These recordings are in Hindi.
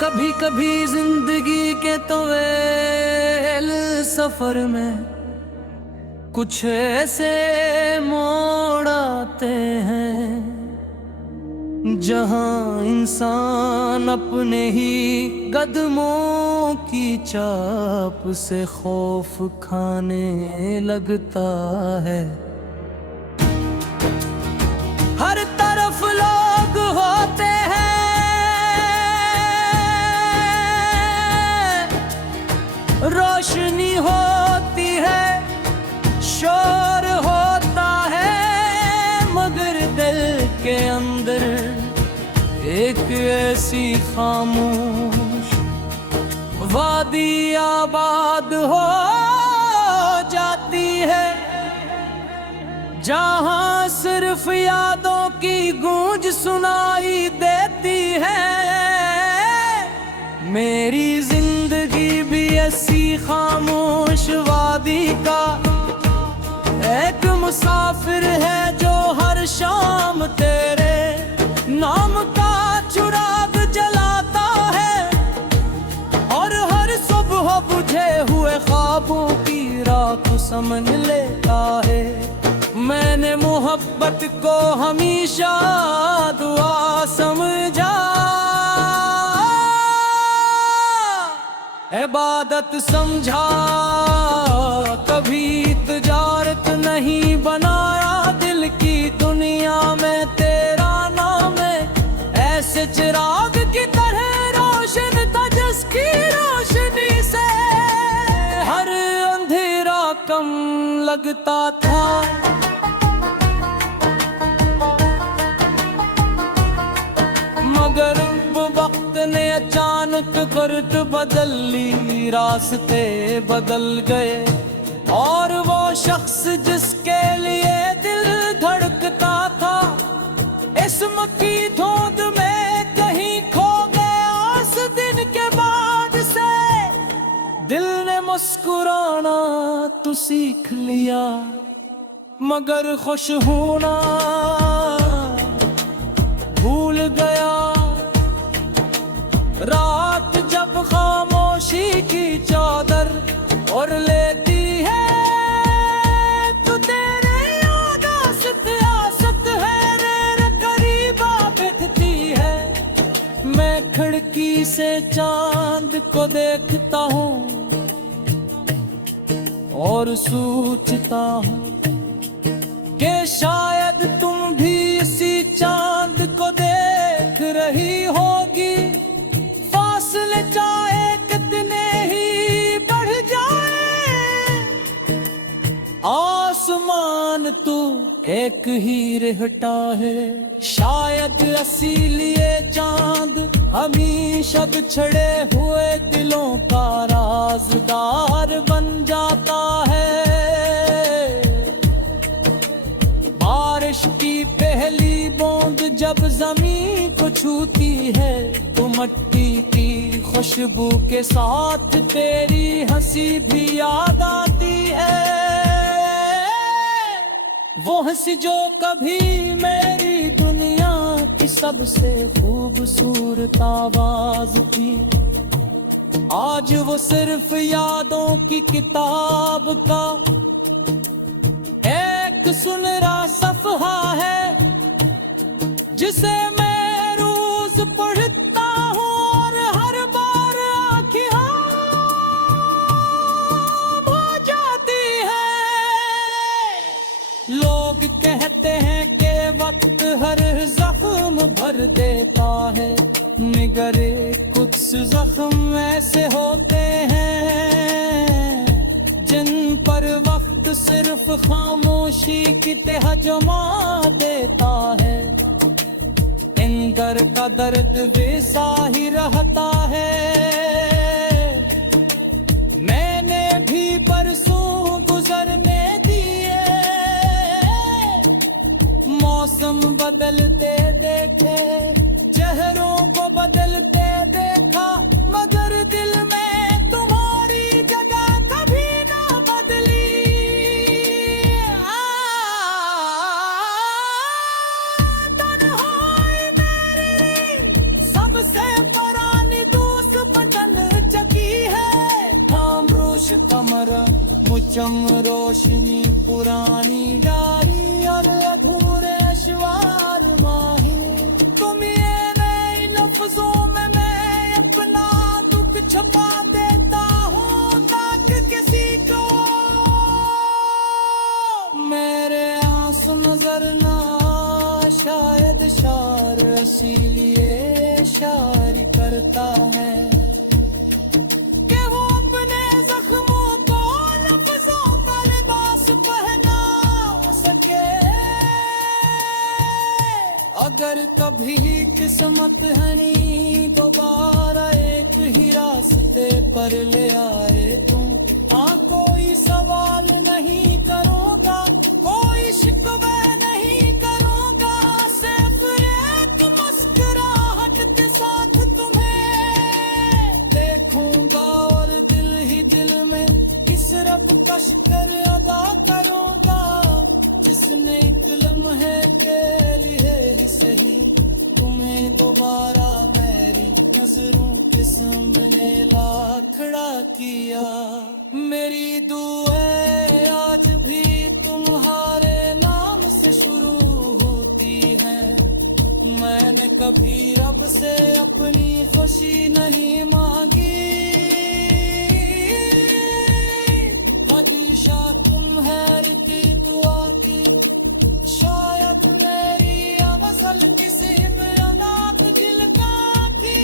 कभी कभी जिंदगी के तवील सफर में कुछ ऐसे मोड़ आते हैं जहां इंसान अपने ही कदमों की चाप से खौफ खाने लगता है। हर तरफ लोग होते हैं, रोशनी होती है, शोर होता है, मगर दिल के अंदर एक ऐसी खामोश वादी आबाद हो जाती है जहां सिर्फ यादों की गूंज सुनाई देती है। मेरी जिंदगी भी ऐसी खामोश वादी का एक मुसाफिर है जो हर शाम तेरे नाम का चिराग जलाता है और हर सुबह बुझे हुए ख्वाबों की राख समझ लेता है। मैंने मोहब्बत को हमेशा दुआ समझा, इबादत समझा, कभी तिजारत नहीं बनाया। दिल की दुनिया में तेरा नाम है ऐसे चिराग की तरह रोशन था जिसकी रोशनी से हर अंधेरा कम लगता था। मगर वक्त ने अचानक करत बदल ली, रास्ते बदल गए और वो शख्स जिसके लिए दिल धड़कता था इस्म की धुंध में कहीं खो गया। उस दिन के बाद से दिल ने मुस्कुराना तो सीख लिया, मगर खुश होना भूल गया। रात जब खामोशी की चादर और लेती है तो तेरे याद आसत है रे करीब बिथती है। मैं खिड़की से चांद को देखता हूँ और सोचता हूँ कि शायद तुम भी इसी चांद को देख रही होगी। फासले चाहे कितने ही बढ़ जाए, आसमान तो एक ही रहता है। शायद इसीलिए चांद हमेशा बिछड़े हुए दिलों का राज़दार बन जाता है। बारिश की पहली बूंद जब जमीन को छूती है तो मिट्टी की खुशबू के साथ तेरी हंसी भी याद आती है। वो हंसी जो कभी मेरी दुनिया की सबसे खूबसूरत आवाज थी, आज वो सिर्फ यादों की किताब का एक सुनहरा सफ़हा है जिसे मैं रोज पढ़ता हूँ और हर बार आँखें हो जाती है। लोग कहते हैं कि वक्त हर जख्म भर देता है, मगर कुछ जख्म ऐसे होते हैं जिन पर वक्त सिर्फ खामोशी की तह जमा देता है। इंगर का दर्द वैसा ही रहता है। मैंने भी बरसों गुजरने दिए, मौसम बदलते देखे, चेहरों को बदलते देखा, मगर दिल में तुम्हारी जगह कभी ना बदली। तन्हाई मेरी सबसे परानी दूर मुचम रोशनी पुरानी डारी और अधूरे अशवार माही। तुम ये नए लफ्जों में मैं अपना दुख छुपा देता हूँ ताकि किसी को मेरे आंसू नजर ना। शायद शार इसीलिए शायरी करता है कि वो अपने जख्मों को लफ्जों का लिबास पहना सके। अगर कभी किस्मत हनी दोबारा एक ही रास्ते पर ले आए तुम, हाँ कोई सवाल नहीं करूँगा, कोई शिकवा नहीं करूँगा, सिर्फ एक मुस्कुराहट के साथ तुम्हें देखूंगा और दिल ही दिल में इस रब का शुक्र अदा करूँगा जिसने एक लम्हे के लिए ही सही तुम्हें दोबारा मेरी नजरों के सामने ला खड़ा किया। मेरी दुआएं आज भी तुम्हारे नाम से शुरू होती हैं। मैंने कभी रब से अपनी खुशी नहीं मांगी, हमेशा तुम है की दुआ की। शायद मेरी गज़ल किसी में अनाथ दिल का थी,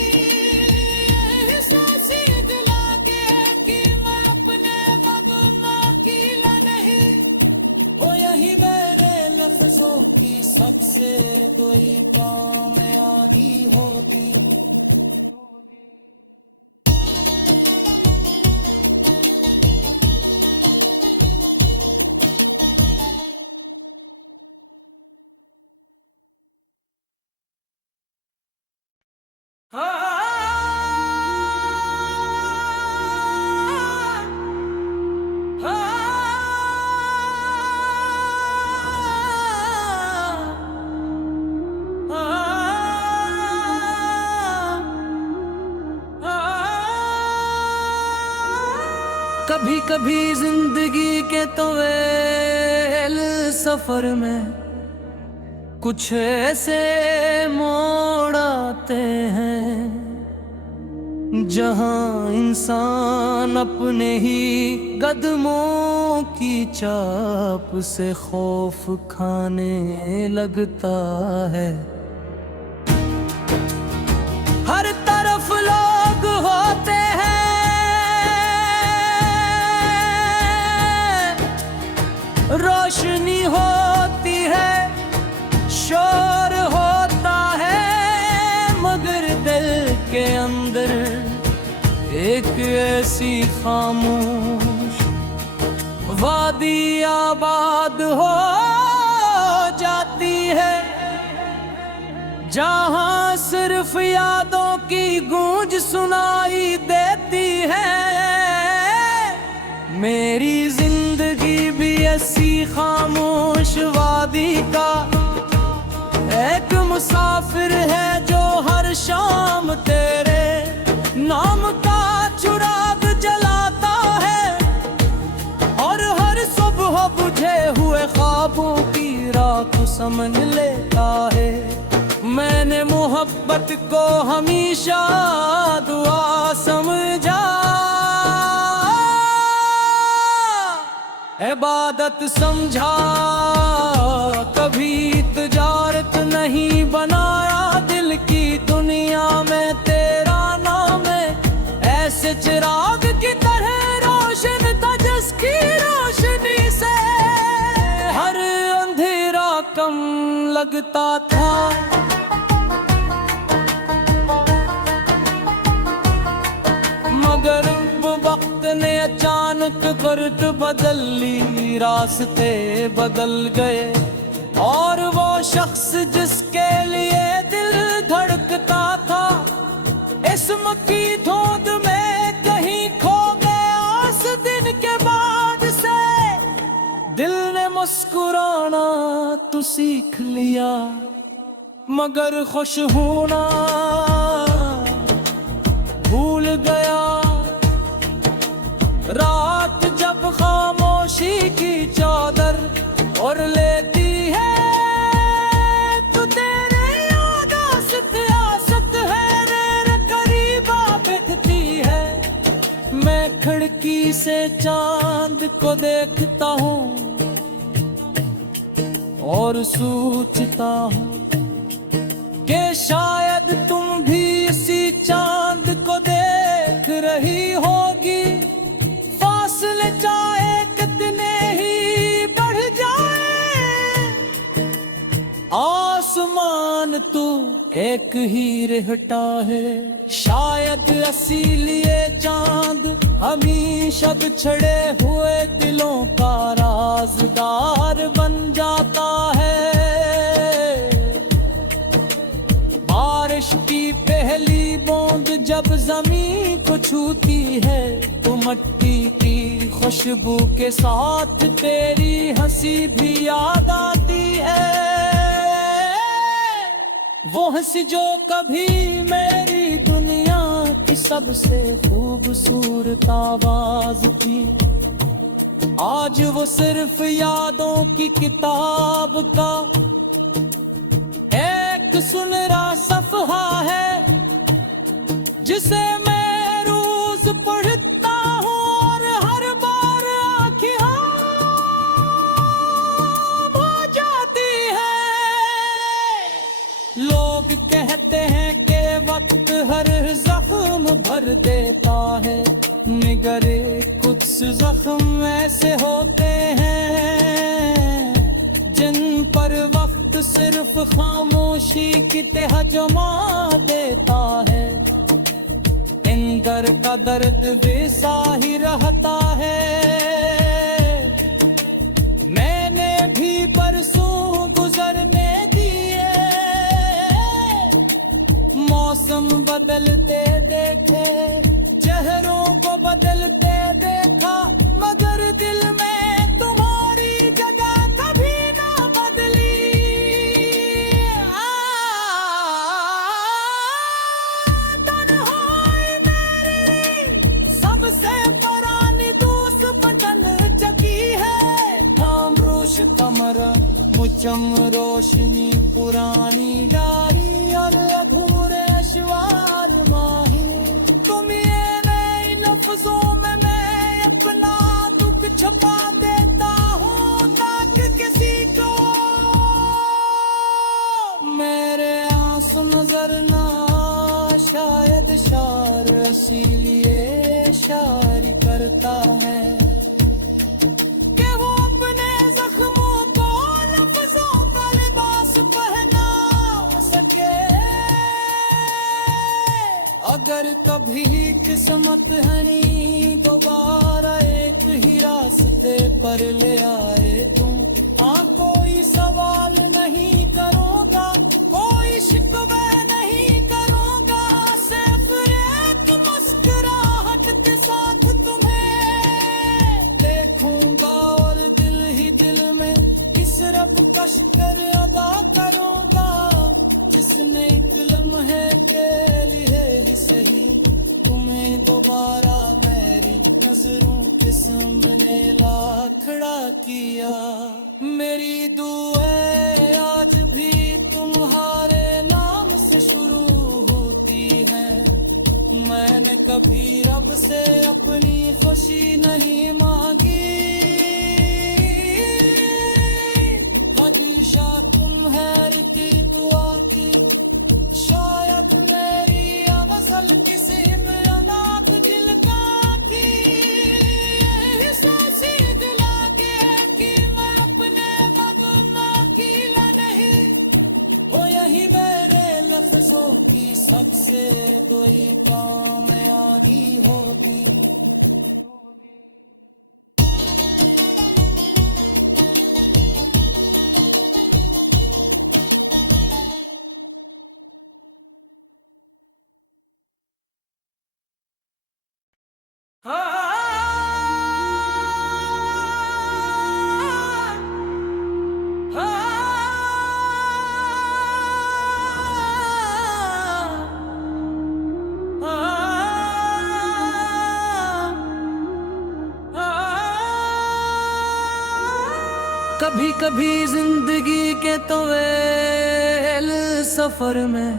ऐसी दिला के कि मैं अपने मगमा कीला नहीं हो। यही मेरे लफ्जों की सबसे कोई कामयाबी होगी। कभी कभी जिंदगी के तवील सफर में कुछ ऐसे मोड़ आते हैं जहां इंसान अपने ही कदमों की चाप से खौफ खाने लगता है। हर तरफ लोग होते हैं, रोशनी होती है, शोर होता है, मगर दिल के अंदर एक ऐसी खामोश वादी आबाद हो जाती है जहां सिर्फ यादों की गूंज सुनाई देती है। मेरी जिंदगी भी ऐसी खामोश वादी का एक मुसाफिर है जो हर शाम तेरे नाम का चिराग जलाता है और हर सुबह बुझे हुए ख्वाबों की राख समझ लेता है। मैंने मोहब्बत को हमेशा दुआ समझा, इबादत समझा, कभी तिजारत नहीं बनाया। दिल की दुनिया में तेरा नाम है ऐसे चिराग की तरह रोशन था जिसकी रोशनी से हर अंधेरा कम लगता था। मगर वक्त ने अचानक करत बदल ली, रास्ते बदल गए और वो शख्स जिसके लिए दिल धड़कता था इस्म की धुंध में कहीं खो गया। उस दिन के बाद से दिल ने मुस्कुराना तो सीख लिया, मगर खुश होना भूल गया। रात जब की चादर और लेती है तू तेरे याद आसत आसत है रे करीबा बिठती है। मैं खिड़की से चांद को देखता हूँ और सोचता हूँ कि शायद तुम भी इसी चांद को देख रही होगी। फासले चाहे कितने ही बढ़ जाए, आसमान तू एक ही रहता है। शायद इसीलिए चांद हमेशा बिछड़े हुए दिलों का राज़दार बन जाता है। बारिश की पहली बूंद जब जमीन को छूती है तो मिट्टी की खुशबू के साथ तेरी हंसी भी याद आती है। वो हंसी जो कभी मेरी दुनिया की सबसे खूबसूरत आवाज थी, आज वो सिर्फ यादों की किताब का एक सुनहरा सफ़हा है जिसे मैं रोज पढ़ता हूँ और हर बार आँखें हो जाती है। लोग कहते हैं कि वक्त हर जख्म भर देता है, मगर कुछ जख्म ऐसे होते हैं जिन पर वक्त सिर्फ खामोशी की तह जमा देता है। इन घर का दर्द वैसा ही रहता है। मैंने भी बरसों गुजरने दिए, मौसम बदलते देखे, चेहरों को बदलते देखा, मगर दिल में तुम्हारी जगह कभी ना बदली। तन्हाई मेरी सबसे पुरानी दोस्त बटन चकी है। खामोश कमरा मुचम रोशनी पुरानी डारी और अधूरे अशवार माही। तुम ये नए लफ्जों में मैं अपना दुख छुपा देता हूँ ताकि किसी को मेरे आंसू नजर ना। शायद शार इसीलिए शायरी करता है कि वो अपने जख्मों को लफ्जों का लिबास पहना सके। अगर कभी किस्मत हनी दोबारा एक ही रास्ते पर ले आए तुम, कोई सवाल नहीं करूँगा, कोई शिकवा नहीं करूँगा, सिर्फ एक मुस्कुराहट के साथ तुम्हें देखूंगा और दिल ही दिल में इस रब का शुक्र अदा करूँगा जिसने एक लम्हे के लिए ही सही तुम्हें दोबारा मेरी नजरों के सामने ला खड़ा किया। मेरी दुआएं आज भी तुम्हारे नाम से शुरू होती हैं। मैंने कभी रब से अपनी खुशी नहीं मांगी, हमेशा तुम हैर की दुआ की। शायद मेरी गज़ल किसी में अनाथ दिल का की एहसासी दिला के कि मैं अपने मगमा कीला नहीं। वो यही मेरे लफ्जों की सबसे कोई कामयाबी होगी। कभी कभी जिंदगी के तवील सफर में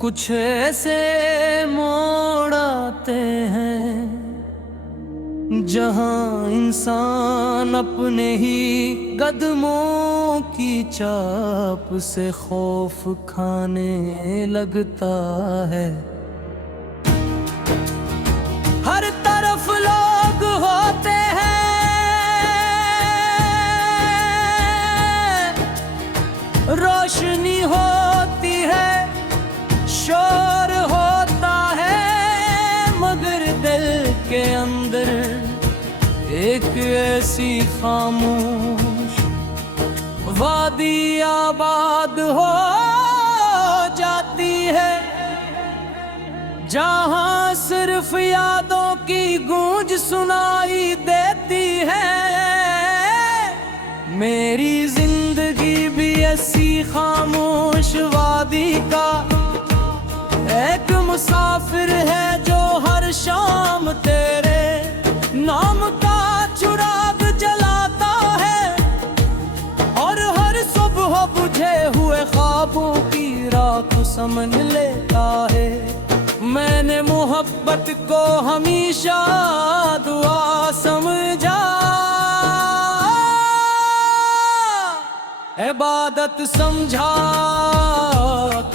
कुछ ऐसे मोड़ आते हैं जहां इंसान अपने ही कदमों की चाप से खौफ खाने लगता है। हर तरफ लोग होते हैं, रोशनी होती है, शोर होता है, मगर दिल के अंदर एक ऐसी खामोश वादी आबाद हो जाती है जहां सिर्फ यादों की गूंज सुनाई देती है। मेरी जिंदगी भी ऐसी खामोश वादी का एक मुसाफिर है जो हर शाम तेरे नाम का चिराग जलाता है और हर सुबह बुझे हुए ख्वाबों की राख समझ लेता है। मैंने मोहब्बत को हमेशा दुआ समझा, इबादत समझा,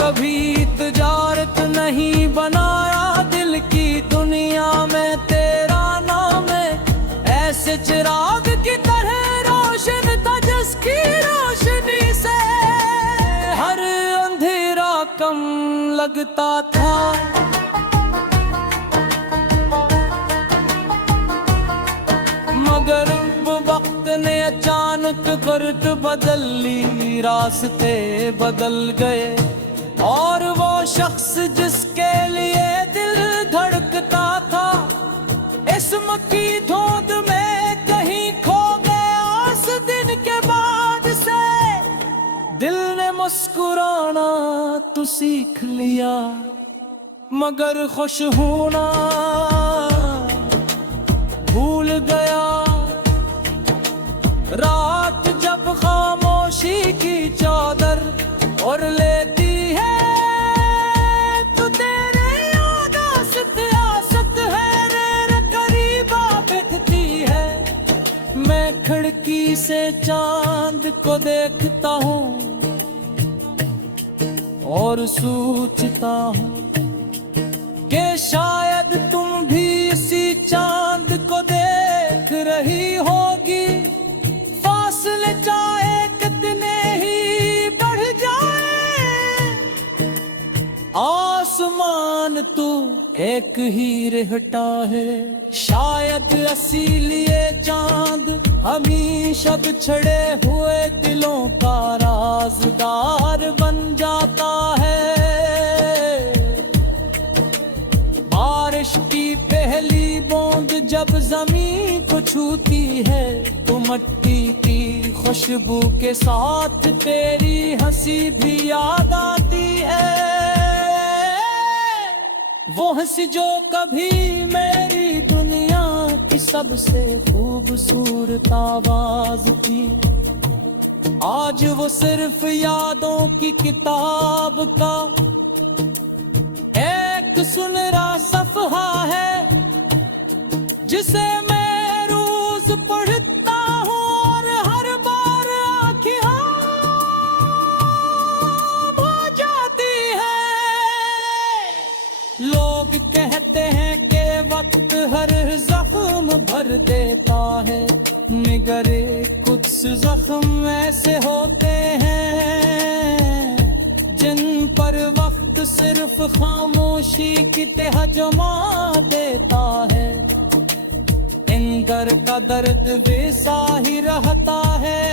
कभी तिजारत नहीं बनाया। दिल की दुनिया में तेरा नाम है ऐसे चिराग की तरह रोशन था जिसकी रोशनी से हर अंधेरा कम लगता था। मगर वक्त ने अचानक करत बदल ली, रास्ते बदल गए और वो शख्स जिसके लिए दिल धड़कता था इस्म की धुंध में कहीं खो गया। उस दिन के बाद से दिल ने मुस्कुराना तो सीख लिया, मगर खुश होना भूल गया। रात जब खामोशी की चादर और लेती है तो तेरे याद आसत है रे करीब बिठती है। मैं खिड़की से चांद को देखता हूँ और सोचता हूँ कि शायद तुम भी इसी चांद को देख रही होगी। फासले चाहे कितने ही बढ़ जाए, आसमान तो एक ही रहता है। शायद इसीलिए चांद हमेशा बिछड़े हुए दिलों का राज़दार बन जाता है। बारिश की पहली बूंद जब जमीन को छूती है तो मिट्टी की खुशबू के साथ तेरी हंसी भी याद आती है। वो हंसी जो कभी मेरी दुनिया की सबसे खूबसूरत आवाज थी, आज वो सिर्फ यादों की किताब का एक सुनहरा सफ़हा है जिसे मैं रोज पढ़ता हूँ और हर बार आँखें हो जाती है। लोग कहते हैं कि वक्त हर जख्म भर देता है, मगर कुछ जख्म ऐसे होते हैं जिन पर वक्त सिर्फ खामोशी की तह जमा देता है। इन घर का दर्द वैसा ही रहता है